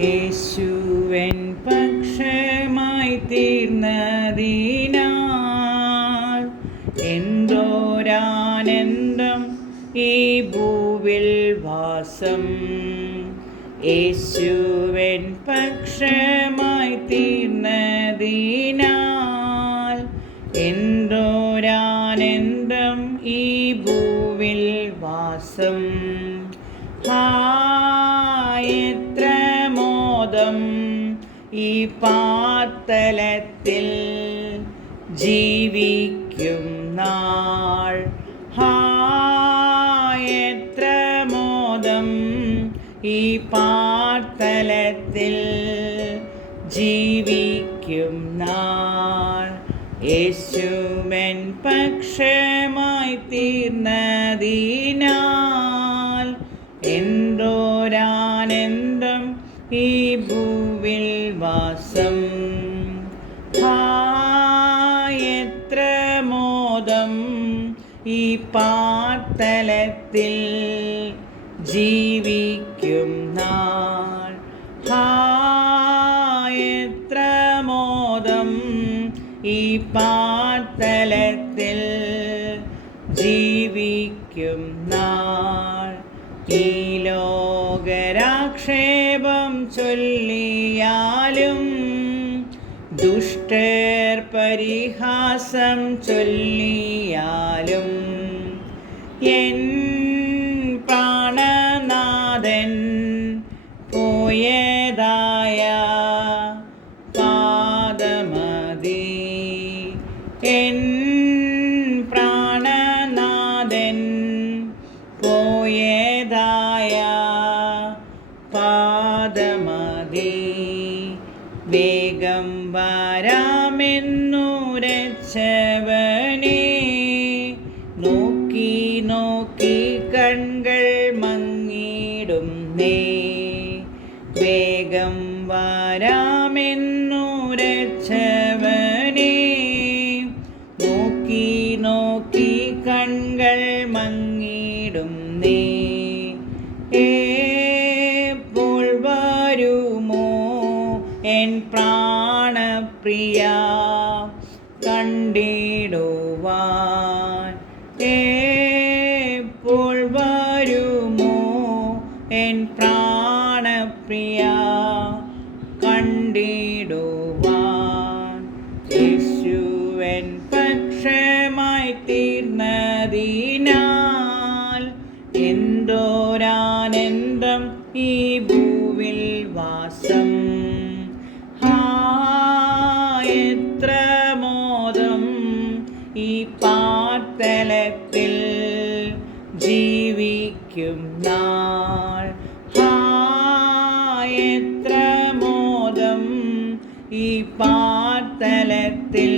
യേശുവൻ പക്ഷമായി തീർന്നതിനാൽ എന്തോരാനന്ദം ഈ ഭൂവിൽ വാസം. യേശുവൻ പക്ഷമായി തീർന്നതിനാൽ എന്തോരാനന്ദം ഈ ഭൂവിൽ വാസം. എത്ര മോദം ഈ പാർത്തലത്തിൽ ജീവിക്കും നാൾ. എത്ര മോദം ഈ പാർത്തലത്തിൽ ജീവിക്കും നാൾ. യേശുവൻ പക്ഷമായി തീർന്നതിനാൽ എന്തോരാനന്ദം ഈ ഭൂവിൽ വാസം. എത്ര മോദം ഈ പാർത്തലത്തിൽ ജീവിക്കും നാൾ. എത്ര മോദം ഈ പാർത്തലത്തിൽ ജീവിക്കും നാൾ. ഈ ലോകരാക്ഷേപം ചൊല്ലിയാലും ദുഷ്ടർ പരിഹാസം ചൊല്ലിയാലും എൻ പ്രാണനാഥൻ പോയതായ പാദമതി. എൻ പ്രാണനാഥൻ പോയതായ പാദമതി. വേഗം വരാമെന്നുരച്ചവനെ നോക്കി നോക്കി കൺകൾ മങ്ങിടുന്നേ. വേഗം വരാമെന്നുരച്ചവനെ നോക്കി നോക്കി കൺകൾ മങ്ങിടുന്നേ. എപ്പോൾ വരുമോ എൻ പ്രാണപ്രിയ കണ്ടിടുവാൻ? എപ്പോൾ വരുമോ എൻ പ്രാണപ്രിയ കണ്ടിടുവാൻ? യേശുവൻ പക്ഷമായി തീർന്നതിനാൽ എന്തോരാനന്ദം ഈ ഭൂവിൽ വാസം. എത്ര മോദം ഈ പാർത്തലത്തിൽ ജീവിക്കും നാൾ. എത്ര മോദം ഈ പാർത്തലത്തിൽ